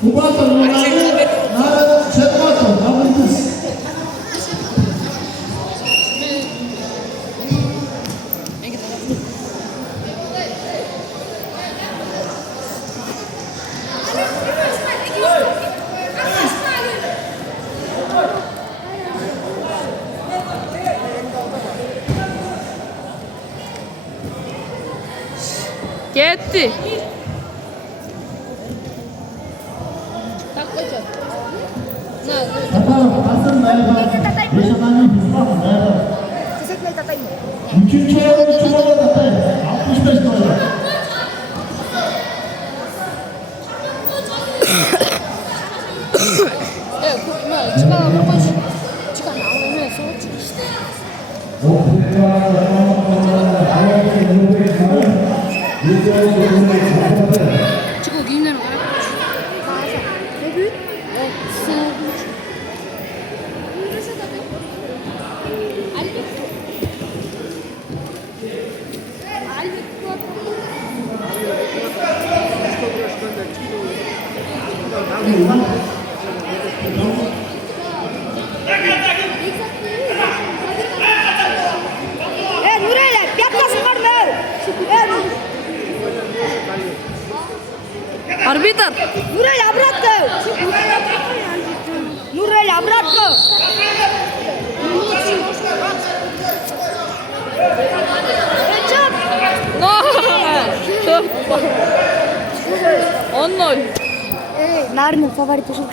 Kubatov numarası Nara Çetmatov. Kabulünüz. Gitti. Bakalım Hasan Dayı'dan. Beşadan'ın Hüsnü Dayı'dan. Üçüncü oyun için olur Dayı. 65 dolar. Çıkı giyimlerini var. Nurella, пятка скармел. Арбитр. Nurella, обратно. Nurella, обратно. No. Çok. 10-0. Narin favorit ушел